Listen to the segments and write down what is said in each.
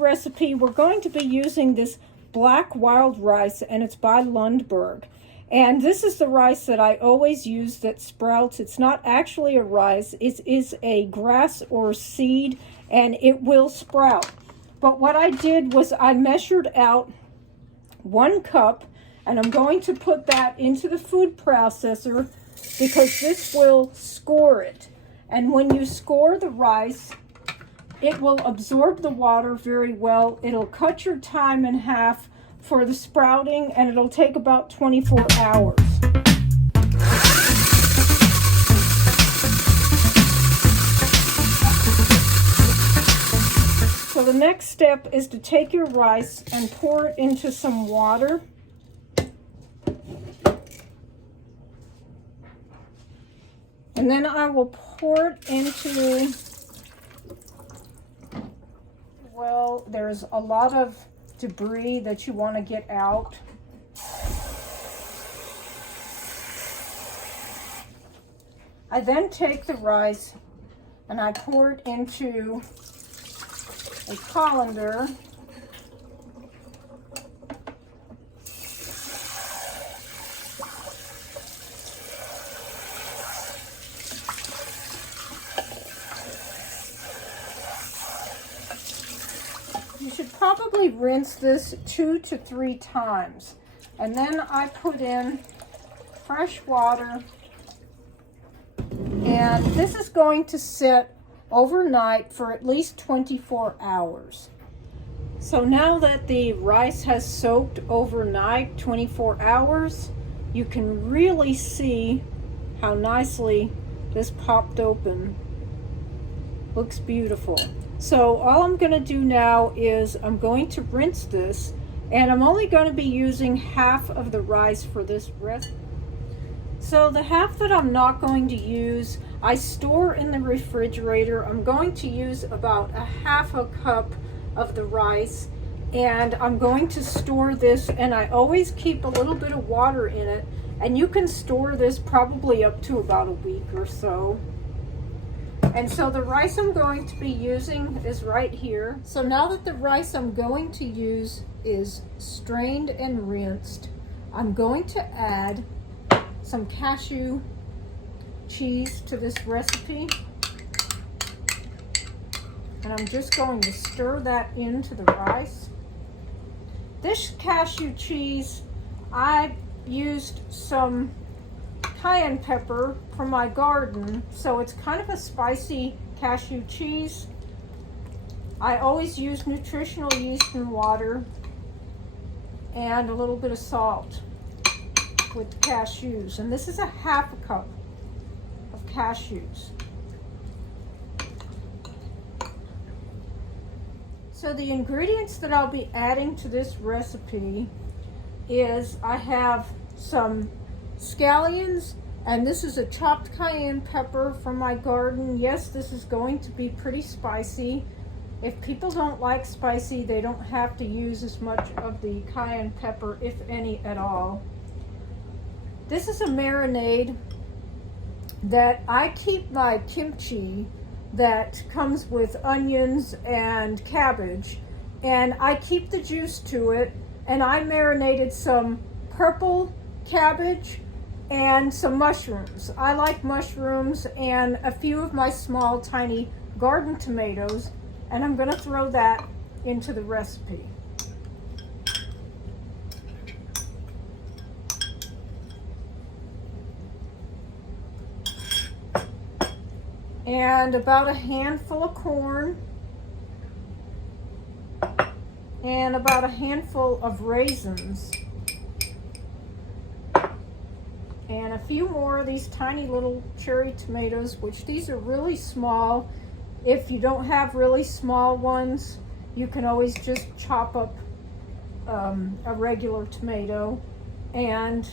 recipe, we're going to be using this black wild rice, and it's by Lundburg. And this is the rice that I always use that sprouts. It's not actually a rice. It is a grass or seed, and it will sprout. But what I did was I measured out 1 cup, and I'm going to put that into the food processor because this will score it. And when you score the rice, it will absorb the water very well. It'll cut your time in half for the sprouting, and it'll take about 24 hours. So the next step is to take your rice and pour it into some water. And then I will pour it into, well, there's a lot of debris that you want to get out. I then take the rice and I pour it into a colander. You should probably rinse this 2 to 3 times. And then I put in fresh water. And this is going to sit overnight for at least 24 hours. So now that the rice has soaked overnight, 24 hours, you can really see how nicely this popped open. Looks beautiful. So all I'm going to do now is I'm going to rinse this, and I'm only going to be using half of the rice for this recipe. So the half that I'm not going to use, I store in the refrigerator. I'm going to use about a half a cup of the rice, and I'm going to store this, and I always keep a little bit of water in it, and you can store this probably up to about a week or so. And so the rice I'm going to be using is right here. So now that the rice I'm going to use is strained and rinsed, I'm going to add some cashew cheese to this recipe. And I'm just going to stir that into the rice. This cashew cheese, I used some cayenne pepper from my garden, so it's kind of a spicy cashew cheese. I always use nutritional yeast and water and a little bit of salt with the cashews, and this is a half a cup of cashews. So the ingredients that I'll be adding to this recipe is I have some scallions, and this is a chopped cayenne pepper from my garden. Yes, this is going to be pretty spicy. If people don't like spicy, they don't have to use as much of the cayenne pepper, if any at all. This is a marinade that I keep my kimchi that comes with onions and cabbage, and I keep the juice to it, and I marinated some purple cabbage and some mushrooms. I like mushrooms, and a few of my small tiny garden tomatoes, and I'm going to throw that into the recipe. And about a handful of corn, and about a handful of raisins, and a few more of these tiny little cherry tomatoes, which these are really small. If you don't have really small ones, you can always just chop up a regular tomato, and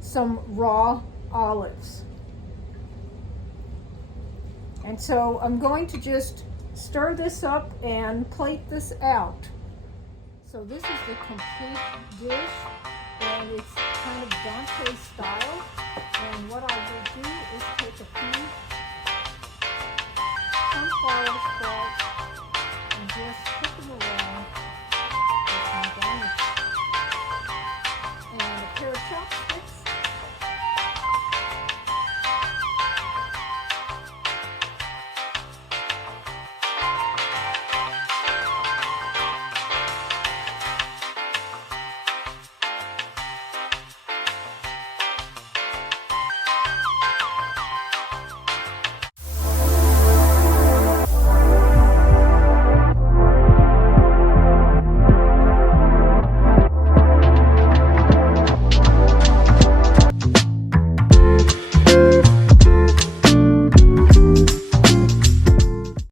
some raw olives. And so I'm going to just stir this up and plate this out. So this is the complete dish, and it's kind of Dante style. And what I will do